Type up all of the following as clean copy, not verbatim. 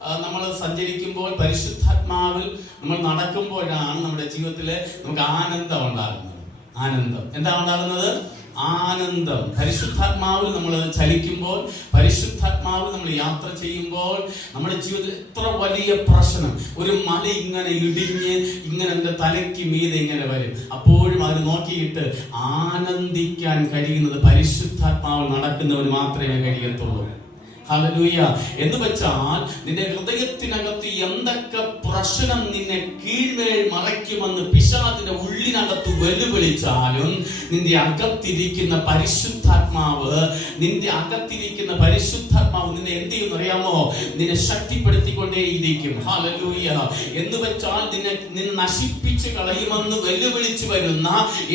നമ്മൾ സഞ്ചരിക്കുമ്പോൾ, പരിശുദ്ധാത്മാവിൽ നമ്മൾ നടക്കുമ്പോഴാണ് നമ്മുടെ ജീവിതത്തിൽ നമുക്ക് ആനന്ദം ഉണ്ടാകുന്നത്. ആനന്ദം എന്താ ഉണ്ടാകുന്നത്? ആനന്ദം. പരിശുദ്ധാത്മാവിൽ നമ്മൾ ചലിക്കുമ്പോൾ, പരിശുദ്ധാത്മാവിൽ നമ്മൾ യാത്ര ചെയ്യുമ്പോൾ നമ്മുടെ ജീവിതത്തിൽ എത്ര വലിയ പ്രശ്നം, ഒരു മല ഇങ്ങനെ ഇടിഞ്ഞ് ഇങ്ങനെ എൻ്റെ തലയ്ക്ക് മീതെ ഇങ്ങനെ വരും. അപ്പോഴും അത് നോക്കിയിട്ട് ആനന്ദിക്കാൻ കഴിയുന്നത് പരിശുദ്ധാത്മാവിൽ നടക്കുന്നവന് മാത്രമേ കഴിയത്തുള്ളൂ. ഹല്ലേലൂയ. എന്ന് വെച്ചാൽ നിന്റെ ഹൃദയത്തിനകത്ത് എന്തൊക്കെ പ്രശ്നം നിന്നെ കീഴ്മേൽ മറയ്ക്കുമെന്ന് പിശാചിന്റെ ഉള്ളിനകത്ത് വെല്ലുവിളിച്ചാലും നിന്റെ അകത്തിരിക്കുന്ന പരിശുദ്ധാത്മാവ് നിന്നെ എന്ത് ചെയ്യുമെന്ന് അറിയാമോ? നിന്നെ ശക്തിപ്പെടുത്തിക്കൊണ്ടേയിരിക്കും. ഹല്ലേലൂയ. എന്ന് വെച്ചാൽ നിന്നെ നശിപ്പിച്ച് കളയുമെന്ന് വെല്ലുവിളിച്ചു വരുന്ന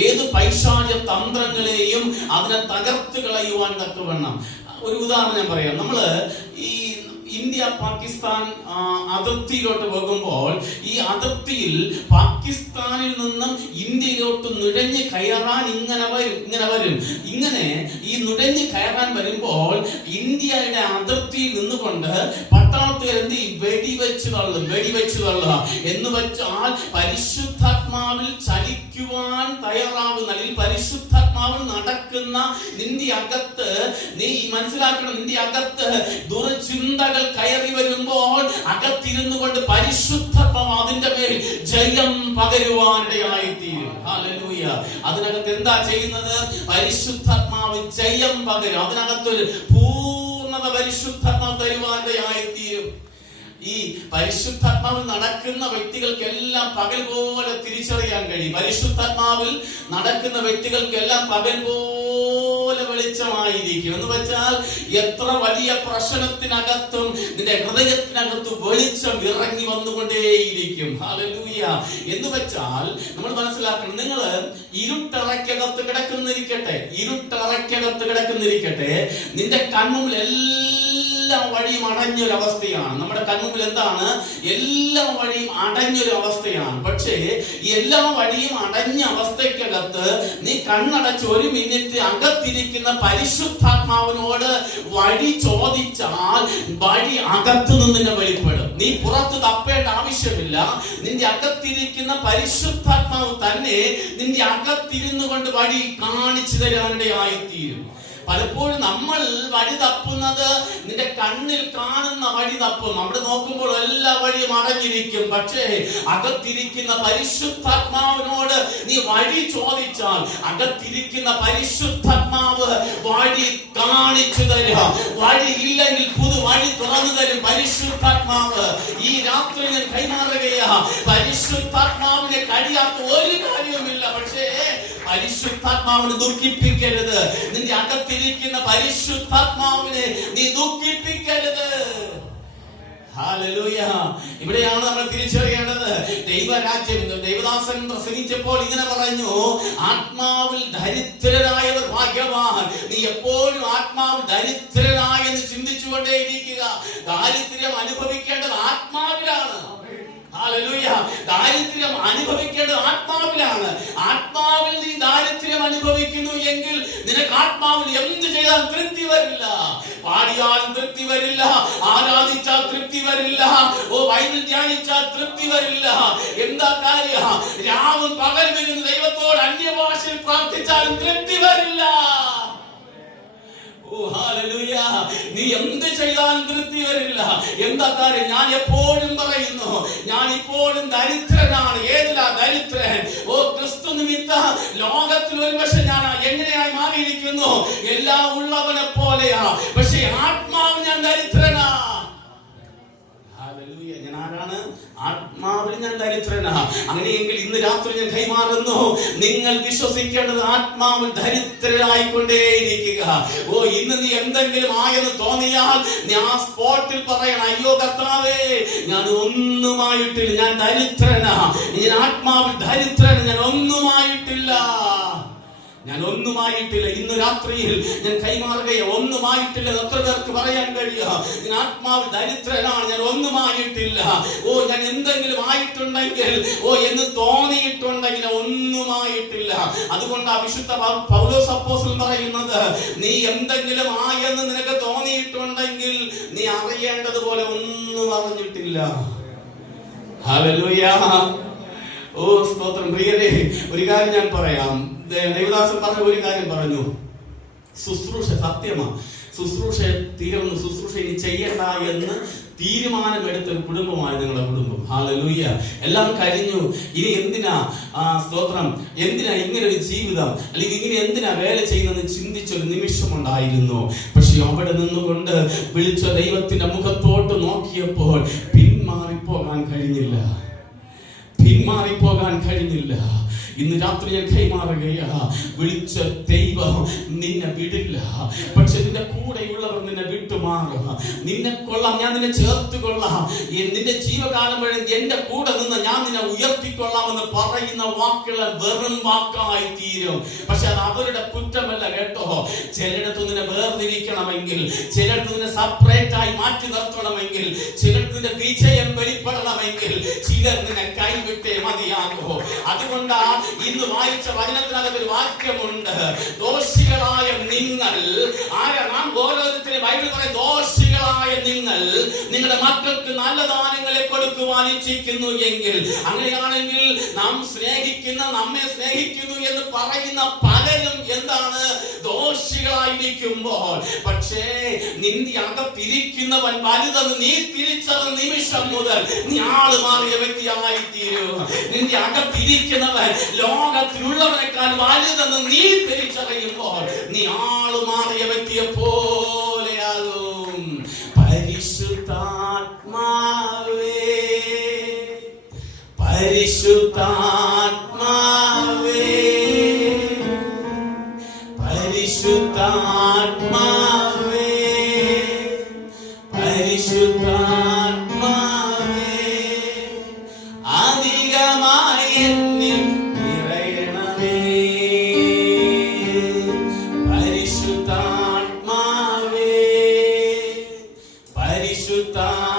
ഏത് പൈശാച തന്ത്രങ്ങളെയും അതിനെ തകർത്ത് കളയുവാൻ തക്കവണ്ണം. ഒരു ഉദാഹരണം ഞാൻ പറയാം. നമ്മള് ഈ ഇന്ത്യ പാകിസ്ഥാൻ അതിർത്തിയിലോട്ട് പോകുമ്പോൾ ഈ അതിർത്തിയിൽ പാകിസ്ഥാനിൽ നിന്നും ഇന്ത്യയിലോട്ട് നുഴഞ്ഞ് കയറാൻ ഇങ്ങനെ വരും. ഈ നുഴഞ്ഞ് കയറാൻ വരുമ്പോൾ ഇന്ത്യയുടെ അതിർത്തിയിൽ നിന്നുകൊണ്ട് പട്ടാളത്തിൽ വെടിവെച്ച് തള്ളുക എന്ന് വെച്ചാൽ പരിശുദ്ധാത്മാവിൽ ചലിക്കുവാൻ തയ്യാറാകുന്ന, അല്ലെങ്കിൽ പരിശുദ്ധാത്മാവിൽ നടക്കുന്ന നിന്റെ അകത്ത് നീ മനസ്സിലാക്കണം, നിന്റെ അകത്ത് ദുർചിന്തകൾ കയറി വരുമ്പോൾ അകത്തിരുന്നു കൊണ്ട് പരിശുദ്ധാത്മാവ് അതിന്റെ മേൽ ജയം പകരുവാനിടയായിത്തീരും. ഹല്ലേലൂയ. അതിനകത്ത് എന്താ ചെയ്യുന്നത്? പരിശുദ്ധാത്മാവ് ജയം പകരും. അതിനകത്തൊരു പൂർണ്ണത പരിശുദ്ധാത്മാവ് തരുവാനിടയായിത്തീരും. ഈ പരിശുദ്ധാത്മാവിൽ നടക്കുന്ന വ്യക്തികൾക്കെല്ലാം പകൽ പോലെ തിരിച്ചറിയാൻ കഴിയും. പരിശുദ്ധാത്മാവിൽ നടക്കുന്ന വ്യക്തികൾക്കെല്ലാം പകൽ പോലെ വെളിച്ചമായിരിക്കും. എന്ന് വെച്ചാൽ എത്ര വലിയ പ്രശ്നത്തിനകത്തും നിന്റെ ഹൃദയത്തിനകത്ത് വെളിച്ചം ഇറങ്ങി വന്നുകൊണ്ടേയിരിക്കും. ഹല്ലേലൂയ. എന്ന് വെച്ചാൽ നമ്മൾ മനസ്സിലാക്കണം, നിങ്ങൾ ഇരുട്ടറയ്ക്കകത്ത് കിടക്കുന്നിരിക്കട്ടെ, നിന്റെ കൺമുമ്പിൽ എല്ലാ വഴിയും അടഞ്ഞൊരവസ്ഥയാണ്. നമ്മുടെ കൺമുമ്പിൽ എന്താണ്? എല്ലാ വഴിയും അടഞ്ഞൊരു അവസ്ഥയാണ്. പക്ഷേ എല്ലാ വഴിയും അടഞ്ഞ അവസ്ഥയ്ക്കകത്ത് നീ കണ്ണടച്ച് ഒരു മിനിറ്റ് അകത്തിരിക്കുന്ന പരിശുദ്ധാത്മാവിനോട് വഴി ചോദിച്ചാൽ വഴി അകത്തു നിന്ന് വെളിപ്പെടും. നീ പുറത്ത് തപ്പേണ്ട ആവശ്യമില്ല. നിന്റെ അകത്തിരിക്കുന്ന പരിശുദ്ധാത്മാവ് തന്നെ നിന്റെ അകത്തിരുന്നു കൊണ്ട് വഴി കാണിച്ചു തരാനിടയായിത്തീരും. പലപ്പോഴും നമ്മൾ വഴി തപ്പുന്നത് നിന്റെ കണ്ണിൽ കാണുന്ന വഴി തപ്പും. അവിടെ നോക്കുമ്പോൾ എല്ലാ വഴിയും അടഞ്ഞിരിക്കും. പക്ഷേ അകത്തിരിക്കുന്ന പരിശുദ്ധാത്മാവിനോട് നീ വഴി ചോദിച്ചാൽ അകത്തിരിക്കുന്ന പരിശുദ്ധാത്മാവ് വഴി കാണിച്ചു തരിക. വഴി ഇല്ലെങ്കിൽ പുതു വഴി തുറന്നു തരും പരിശുദ്ധാത്മാവ്. ഈ രാത്രി ഞാൻ കൈമാറുകയാ. പരിശുദ്ധാത്മാവിനെ കഴിയാത്ത ഒരു കാര്യവുമില്ല. പക്ഷേ പരിശുദ്ധാത്മാവിനെ ദുഃഖിപ്പിക്കരുത്. നിന്റെ അകത്തിരിക്കുന്ന പരിശുദ്ധാത്മാവിനെ നീ ദുഃഖിപ്പിക്കരുത്. ഹല്ലേലൂയ. ഇവിടെയാണ് നമ്മൾ തിരിച്ചറിയേണ്ടത്. ദൈവരാജ്യം ദൈവദാസൻ പ്രസംഗിച്ചപ്പോൾ ഇങ്ങനെ പറഞ്ഞു, ആത്മാവിൽ ദരിദ്രരായവർ ഭാഗ്യവാൻ. നീ എപ്പോഴും ആത്മാവിൽ ദരിദ്രരായെന്ന് ചിന്തിച്ചുകൊണ്ടേയിരിക്കുക. ദാരിദ്ര്യം അനുഭവിക്കേണ്ടത് ആത്മാവിലാണ്. ഹല്ലേലൂയ. ദാരിദ്ര്യം അനുഭവിക്കേണ്ടത് ആത്മാവിലാണ്. ആത്മാവിൽ നീ ദാരിദ്ര്യം അനുഭവിക്കുന്നു എങ്കിൽ നിനക്ക് ആത്മാവിൽ എന്ത് ചെയ്താൽ തൃപ്തി വരില്ല. പാടിയാലും തൃപ്തി വരില്ല, ആരാധിച്ചാൽ തൃപ്തി വരില്ല, ബൈബിൾ ധ്യാനിച്ചാൽ തൃപ്തി വരില്ല. എന്താ കാര്യം? രാവും പകൽ വരുന്ന ദൈവത്തോട് അന്യഭാഷയിൽ പ്രാർത്ഥിച്ചാലും തൃപ്തി വരില്ല. നീ എന്ത് ചെയ്താലും തൃപ്തി വരില്ല. എന്താ കാര്യം? ഞാൻ എപ്പോഴും പറയുന്നു, ഞാൻ ഇപ്പോഴും ദരിദ്രനാണ്. ഏതിലാ ദരിദ്രൻ? ക്രിസ്തു നിമിത്ത ലോകത്തിൽ ഒരുപക്ഷെ ഞാൻ എങ്ങനെയായി മാറിയിരിക്കുന്നു? എല്ലാം ഉള്ളവനെ പോലെയാ. പക്ഷെ ആത്മാവ് ഞാൻ ദരിദ്രനാ. ഞാൻ ആരാണ്? ആത്മാവിൽ ഞാൻ ദരിദ്രനാ. അങ്ങനെയെങ്കിൽ ഇന്ന് രാത്രി ഞാൻ കൈമാറുന്നു, നിങ്ങൾ വിശ്വസിക്കേണ്ടത് ആത്മാവിൽ ദരിദ്രരായിക്കൊണ്ടേയിരിക്കുക. ഇന്ന് നീ എന്തെങ്കിലും ആയെന്ന് തോന്നിയാൽ നീ ആ സ്പോട്ടിൽ പറയണം, അയ്യോ കർത്താവേ, ഞാൻ ഒന്നുമായിട്ടില്ല, ഞാൻ ദരിദ്രനാ, ഞാൻ ആത്മാവിൽ ദരിദ്രൻ, ഞാൻ ഒന്നുമായിട്ടില്ല. ഞാൻ ഒന്നുമായിട്ടില്ല. ഇന്ന് രാത്രിയിൽ ഞാൻ കൈമാറുകയോ ഒന്നുമായിട്ടില്ല. എത്ര പേർക്ക് പറയാൻ കഴിയുക? ഞാൻ ആത്മാവ് ദരിദ്രനാണ്, ഞാൻ ഒന്നുമായിട്ടില്ല. ഞാൻ എന്തെങ്കിലും ആയിട്ടുണ്ടെങ്കിൽ എന്ന് തോന്നിയിട്ടുണ്ടെങ്കിൽ ഒന്നുമായിട്ടില്ല. അതുകൊണ്ട് ആ വിശുദ്ധ പൗലോസ് അപ്പോസ്തലൻ പറയുന്നത്, നീ എന്തെങ്കിലും ആയെന്ന് നിനക്ക് തോന്നിയിട്ടുണ്ടെങ്കിൽ നീ അറിയേണ്ടതുപോലെ ഒന്നും അറിഞ്ഞിട്ടില്ല. ഹല്ലേലൂയ. സ്തോത്രം. പ്രിയരേ, ഒരു കാര്യം ഞാൻ പറയാം. ദേവദാസൻ പറഞ്ഞ ഒരു കാര്യം പറഞ്ഞു. ശുശ്രൂഷ സത്യമാ. ശുശ്രൂഷ തീർന്നു, ശുശ്രൂഷ ഇനി ചെയ്യണ്ട എന്ന് തീരുമാനമെടുത്തൊരു കുടുംബമാണ് നിങ്ങളുടെ കുടുംബം. ഹല്ലേലൂയ. എല്ലാം കഴിഞ്ഞു, ഇനി എന്തിനാ സ്തോത്രം, എന്തിനാ ഇങ്ങനെ ഒരു ജീവിതം, അല്ലെങ്കിൽ ഇങ്ങനെ എന്തിനാ വേല ചെയ്യുന്നതെന്ന് ചിന്തിച്ചൊരു നിമിഷമുണ്ടായിരുന്നു. പക്ഷെ അവിടെ നിന്നുകൊണ്ട് വിളിച്ച ദൈവത്തിന്റെ മുഖത്തോട്ട് നോക്കിയപ്പോൾ പിന്മാറിപ്പോകാൻ കഴിഞ്ഞില്ല. ഇന്ന് രാത്രി ഞാൻ കൈമാറുകയാ. വിളിച്ച ദൈവം നിന്നെ വിടില്ല. പക്ഷെ നിന്റെ കൂടെയുള്ളവർ നിന്നെ വിട്ടുമാറുക. നിന്നെ കൊള്ളാം, ഞാൻ നിന്നെ ചേർത്ത് കൊള്ളാം, നിന്റെ ജീവകാലം വഴി എന്റെ കൂടെ നിന്ന് ഞാൻ നിന്നെ ഉയർത്തിക്കൊള്ളാമെന്ന് പറയുന്ന വാക്കുകൾ വെറും വാക്കായി തീരും. പക്ഷെ അത് അവരുടെ കുറ്റമല്ല കേട്ടോ. ചിലയിടത്ത് നിന്നെ വേർതിരിക്കണമെങ്കിൽ, ചിലയിടത്ത് നിന്നെ സെപ്പറേറ്റ് ആയി മാറ്റി നിർത്തണമെങ്കിൽ, ചിലയിടത്ത് നിന്റെ വിജയം വെളിപ്പെടണമെങ്കിൽ ചിലർ നിന്നെ കൈവിട്ടേ മതിയാകൂ. അതുകൊണ്ടാ ഇന്ന് വായിച്ച വചനത്തിനകത്ത് ഒരു വാക്യമുണ്ട്. ദോഷികളായ നിങ്ങൾ, നാം ഓരോരുത്തരും ബൈബിൾ പറയും, ദോഷികളായ നിങ്ങൾ നിങ്ങളുടെ മക്കൾക്ക് നല്ല ദാനങ്ങളെ കൊടുക്കുവാൻ ഇച്ഛിക്കുന്നു എങ്കിൽ, അങ്ങനെയാണെങ്കിൽ നാം സ്നേഹിക്കുന്ന, നമ്മെ സ്നേഹിക്കുന്നു എന്ന് പറയുന്ന പലരും എന്താണ് ദോഷികളായിരിക്കുമ്പോൾ, പക്ഷേ നിന്റെ അകത്തിരിക്കുന്നവൻ വലുതെന്ന് നീ തിരിച്ചറിഞ്ഞ നിമിഷം മുതൽ നീ ആള് മാറിയ വ്യക്തിയായി തീരും. നിന്റെ അകത്തിരിക്കുന്നവൻ ലോകത്തിലുള്ളവനേക്കാൾ വലുതെന്ന് നീ തിരിച്ചറിയുമ്പോൾ നീ ആള് മാറിയ വ്യക്തിയെ പോലെയാകും. പരിശുദ്ധാത്മാവേ, പരിശുദ്ധാത്മാവേ, പരിശുദ്ധാത്മാവേ, പരിശുദ്ധാത്മാവേ, അധികമായി എന്നിൽ നിറയണമേ. പരിശുദ്ധാത്മാവേ, പരിശുദ്ധാത്മാവേ,